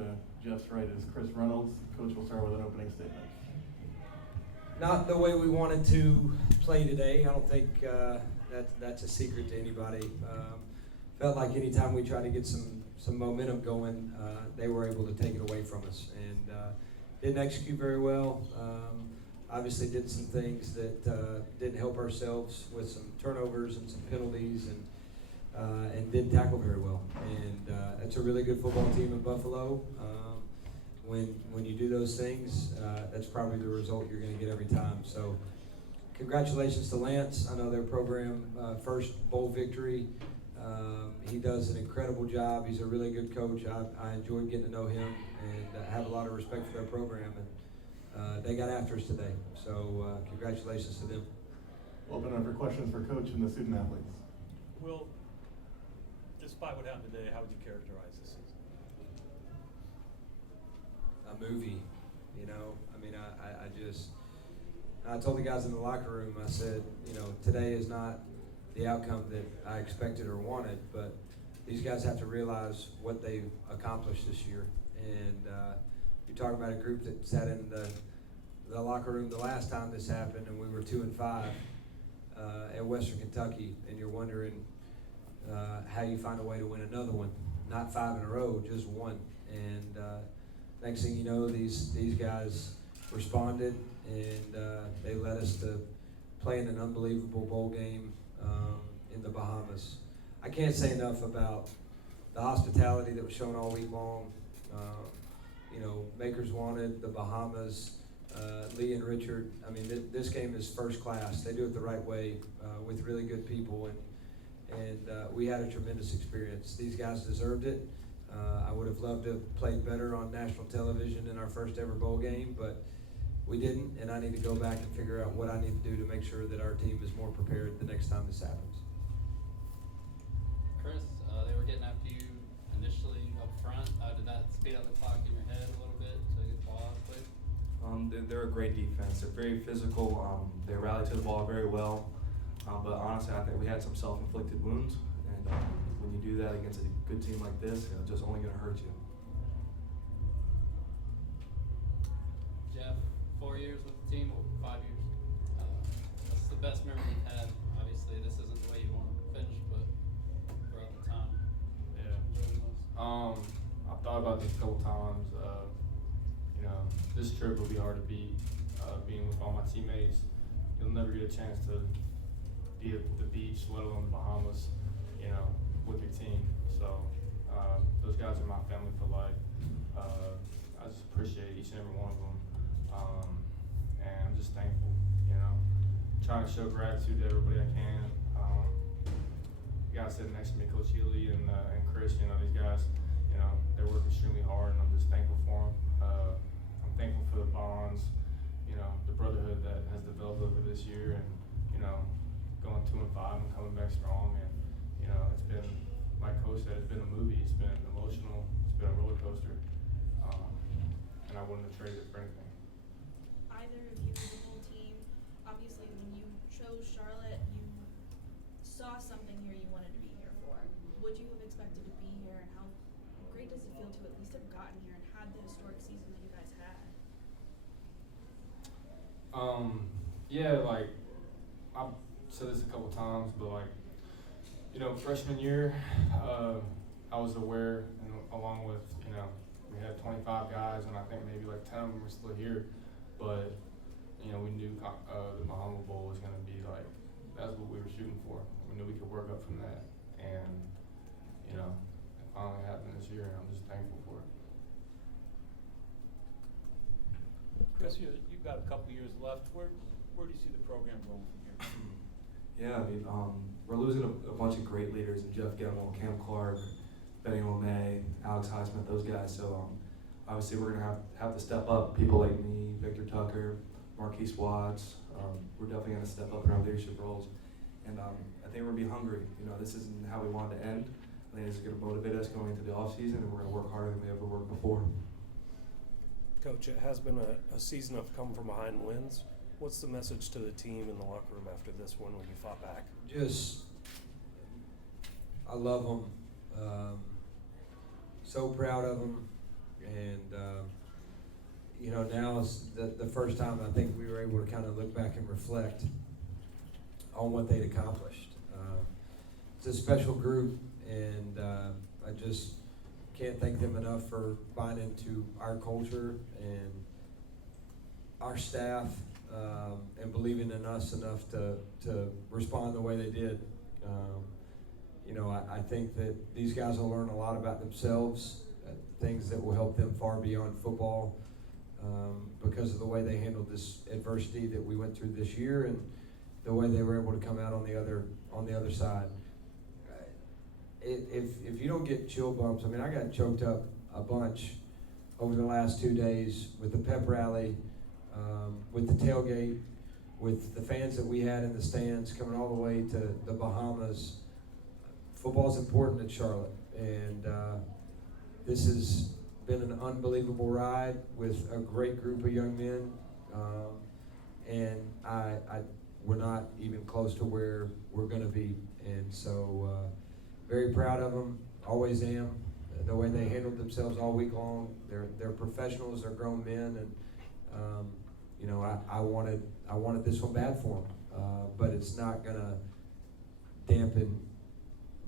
to Jeff's right is Chris Reynolds. Coach will start with an opening statement. Not the way we wanted to play today. I don't think that's a secret to anybody. Felt like anytime we tried to get some momentum going, they were able to take it away from us, and didn't execute very well. Obviously did some things that didn't help ourselves with some turnovers and some penalties, and didn't tackle very well. And it's a really good football team in Buffalo. When you do those things, that's probably the result you're going to get every time. So congratulations to Lance. I know their program first bowl victory. He does an incredible job. He's a really good coach. I enjoyed getting to know him and have a lot of respect for their program. And they got after us today. So congratulations to them. We'll open up for questions for Coach and the student athletes. Will, despite what happened today, how would you characterize this season? A movie, you know. I mean, I told the guys in the locker room, I said, you know, today is not the outcome that I expected or wanted, but these guys have to realize what they've accomplished this year. And you're talking about a group that sat in the locker room the last time this happened, and we were 2-5 at Western Kentucky, and you're wondering how you find a way to win another one. Not 5 in a row, just one. And next thing you know, these guys responded, and they led us to play in an unbelievable bowl game in the Bahamas. I can't say enough about the hospitality that was shown all week long. You know, Makers Wanted, the Bahamas, Lee and Richard. I mean, this game is first class. They do it the right way with really good people, and we had a tremendous experience. These guys deserved it. I would have loved to have played better on national television in our first ever bowl game, but we didn't, and I need to go back and figure out what I need to do to make sure that our team is more prepared the next time this happens. Chris, they were getting after you initially up front. Did that speed up the clock in your head a little bit to get the ball out quick? They're a great defense. They're very physical. They rally to the ball very well. But honestly, I think we had some self-inflicted wounds, and when you do that against a good team like this, it's just only going to hurt you. Jeff, 4 years with the team, or 5 years? What's the best memory you've had? Obviously, this isn't the way you want to finish, but throughout the time, yeah. enjoy the most. I've thought about this a couple times. You know, this trip will be hard to beat. Being with all my teammates, you'll never get a chance to be at the beach, let alone the Bahamas, you know, with your team. So those guys are my family for life. I just appreciate each and every one of them. And I'm just thankful, you know. Trying to show gratitude to everybody I can. The guys sitting next to me, Coach Healy and Chris, you know, these guys, you know, they work extremely hard, and I'm just thankful for them. I'm thankful for the bonds, you know, the brotherhood that has developed over this year, and, you know, going 2-5 and coming back strong. And, you know, it's been, like Coach said, it's been a movie. It's been emotional. It's been a roller coaster. And I wouldn't have traded it for anything. Either of you, the whole team, obviously when you chose Charlotte, you saw something here you wanted to be here for. Would you have expected to be here, and how great does it feel to at least have gotten here and had the historic season that you guys had? Yeah, like, I've said this a couple times, but like, you know, freshman year, I was aware, and along with, you know, we had 25 guys, and I think maybe like 10 of them were still here, but, you know, we knew the Bahamas Bowl was going to be like, that's what we were shooting for. We knew we could work up from that, and, you know, it finally happened this year, and I'm just thankful for it. Chris, you've got a couple years left. Where do you see the program going from here? Yeah, I mean, we're losing a bunch of great leaders in Jeff Gemmell, Cam Clark, Benny O'May, Alex Highsmith, those guys. So obviously we're going to have to step up. People like me, Victor Tucker, Marquise Watts. We're definitely going to step up in our leadership roles. And I think we're going to be hungry. You know, this isn't how we wanted to end. I think it's going to motivate us going into the offseason, and we're going to work harder than we ever worked before. Coach, it has been a season of come from behind wins. What's the message to the team in the locker room after this one when you fought back? I love them. So proud of them. And now is the first time I think we were able to kind of look back and reflect on what they'd accomplished. It's a special group, and I just can't thank them enough for buying into our culture and our staff, and believing in us enough to respond the way they did. I think that these guys will learn a lot about themselves, things that will help them far beyond football, because of the way they handled this adversity that we went through this year and the way they were able to come out on the other side. If you don't get chill bumps, I mean, I got choked up a bunch over the last 2 days with the pep rally, with the tailgate, with the fans that we had in the stands coming all the way to the Bahamas. Football's important at Charlotte, and this has been an unbelievable ride with a great group of young men, and we're not even close to where we're going to be, and so very proud of them, always am. The way they handled themselves all week long, they're professionals, they're grown men, and I wanted this one bad for them, but it's not going to dampen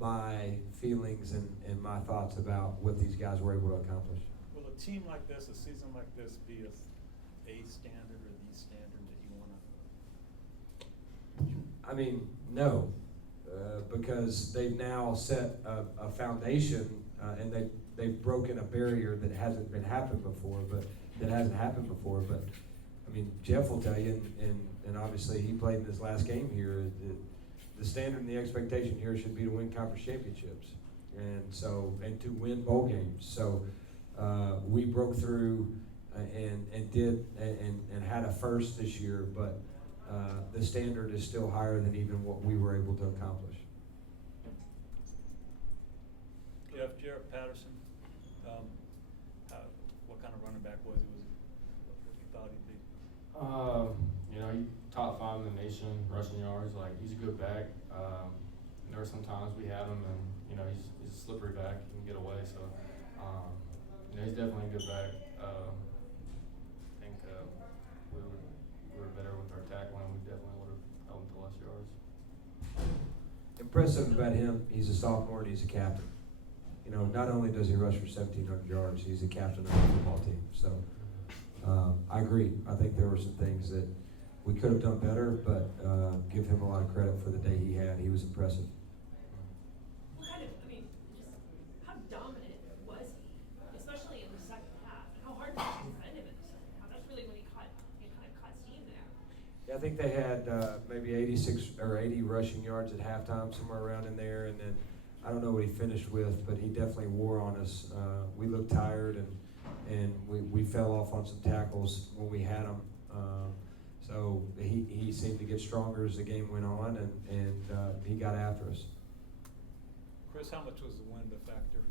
my feelings and my thoughts about what these guys were able to accomplish. Will a team like this, a season like this, be a standard or the standard that you want to? I mean, no, because they've now set a foundation, and they've broken a barrier that hasn't happened before. But I mean, Jeff will tell you, and obviously he played in his last game here. The standard and the expectation here should be to win conference championships, and to win bowl games. So we broke through and did and had a first this year, but the standard is still higher than even what we were able to accomplish. Jeff, Jarrett Patterson, what kind of running back was he? Was he what you thought he'd be? He top 5 in the nation, rushing yards. Like, he's a good back. There were some times we had him, and he's a slippery back. He can get away. So, he's definitely a good back. I think we were better with our tackling. We definitely would have held him to less yards. Impressive about him, he's a sophomore and he's a captain. Not only does he rush for 1,700 yards, he's a captain of the football team. So I agree. I think there were some things that we could have done better, but give him a lot of credit for the day he had. He was impressive. How dominant was he, especially in the second half? And how hard was it to defend him in the second half? That's really when he kind of caught steam there. Yeah, I think they had maybe 86 or 80 rushing yards at halftime, somewhere around in there, and then I don't know what he finished with, but he definitely wore on us. We looked tired, and we fell off on some tackles when we had him. So he seemed to get stronger as the game went on, and he got after us. Chris, how much was the wind a factor?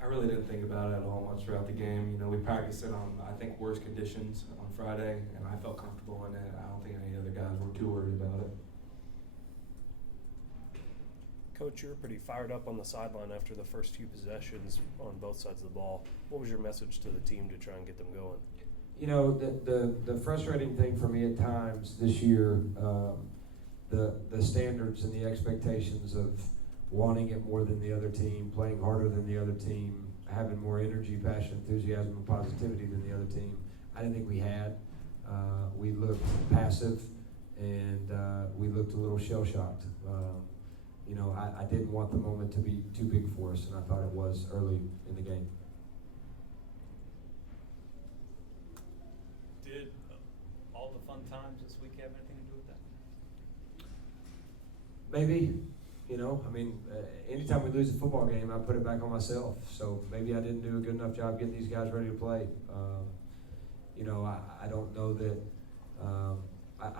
I really didn't think about it at all much throughout the game. We practiced it on, I think, worse conditions on Friday, and I felt comfortable in it. I don't think any other guys were too worried about it. Coach, you were pretty fired up on the sideline after the first few possessions on both sides of the ball. What was your message to the team to try and get them going? The frustrating thing for me at times this year, the standards and the expectations of wanting it more than the other team, playing harder than the other team, having more energy, passion, enthusiasm, and positivity than the other team, I didn't think we had. We looked passive, and we looked a little shell-shocked. I didn't want the moment to be too big for us, and I thought it was early in the game. Did all the fun times this week have anything to do with that? Maybe, anytime we lose a football game, I put it back on myself. So maybe I didn't do a good enough job getting these guys ready to play. I don't know that.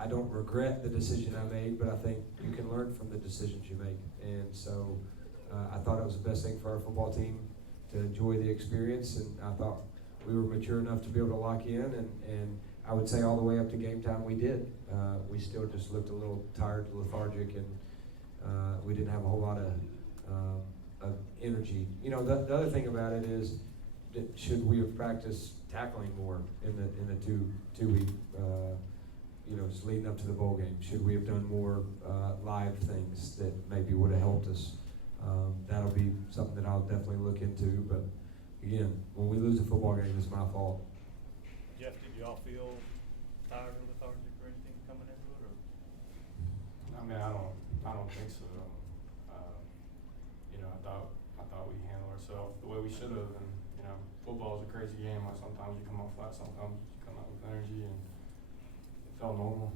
I don't regret the decision I made, but I think you can learn from the decisions you make. And so I thought it was the best thing for our football team to enjoy the experience, and I thought we were mature enough to be able to lock in, and I would say all the way up to game time we did. We still just looked a little tired, lethargic, and we didn't have a whole lot of energy. The other thing about it is should we have practiced tackling more in the two week, just leading up to the bowl game? Should we have done more live things that maybe would have helped us? That'll be something that I'll definitely look into. But again, when we lose a football game, it's my fault. Jeff, did you all feel tired or lethargic or anything coming into it, or? I mean, I don't think so. I thought we handled ourselves the way we should have, and football is a crazy game. Like sometimes you come out flat, sometimes you come out with energy, and it felt normal.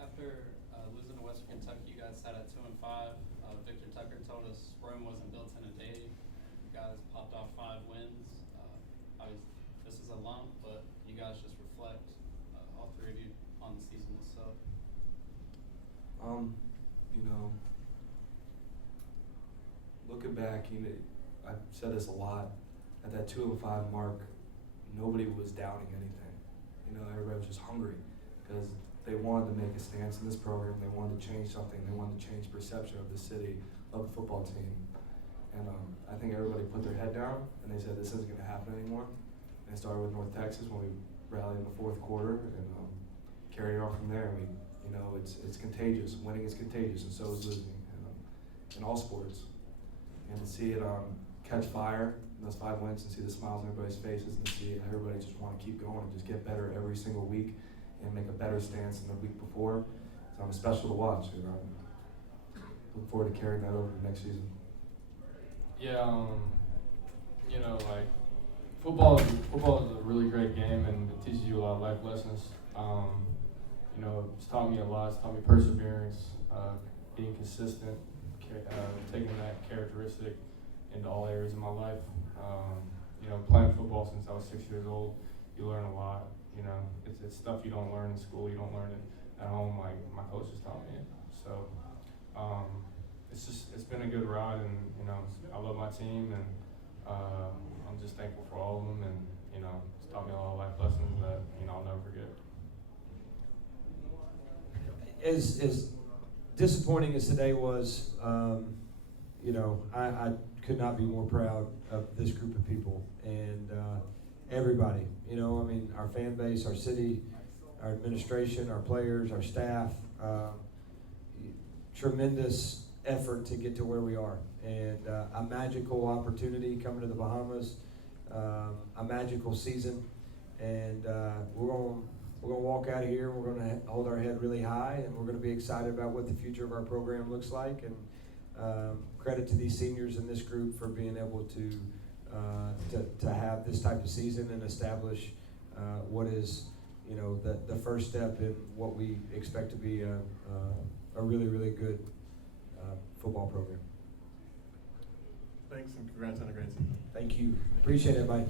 After losing to Western Kentucky, you guys sat at 2-5. Victor Tucker told us Rome wasn't built in a day. You guys popped off 5 wins. Obviously, this is a lump, but you guys just reflect, all 3 of you, on the season itself. Looking back, I've said this a lot. At that 2-5 mark, nobody was doubting anything. Everybody was just hungry because they wanted to make a stance in this program. They wanted to change something. They wanted to change perception of the city, of the football team. And I think everybody put their head down and they said this isn't going to happen anymore. And it started with North Texas when we rallied in the 4th quarter and carried on from there. It's contagious. Winning is contagious, and so is losing, in all sports. And to see it catch fire in those 5 wins, and see the smiles on everybody's faces, and to see everybody just want to keep going and just get better every single week and make a better stance than the week before, it's special to watch. And I look forward to carrying that over to next season. Yeah, like football is a really great game, and it teaches you a lot of life lessons. It's taught me a lot. It's taught me perseverance, being consistent, taking that characteristic into all areas of my life. Playing football since I was 6 years old, you learn a lot. It's stuff you don't learn in school. You don't learn it at home like my coaches taught me it. So it's been a good ride, and I love my team, and I'm just thankful for all of them, and it's taught me a lot of life lessons that I'll never forget. As disappointing as today was, I could not be more proud of this group of people and everybody. Our fan base, our city, our administration, our players, our staff. Tremendous effort to get to where we are, and a magical opportunity coming to the Bahamas, a magical season, and we're gonna walk out of here. We're gonna hold our head really high, and we're gonna be excited about what the future of our program looks like. And credit to these seniors in this group for being able to have this type of season and establish what is the first step in what we expect to be a really, really good football program. Thanks and congrats on a great season. Thank you. Appreciate it, everybody.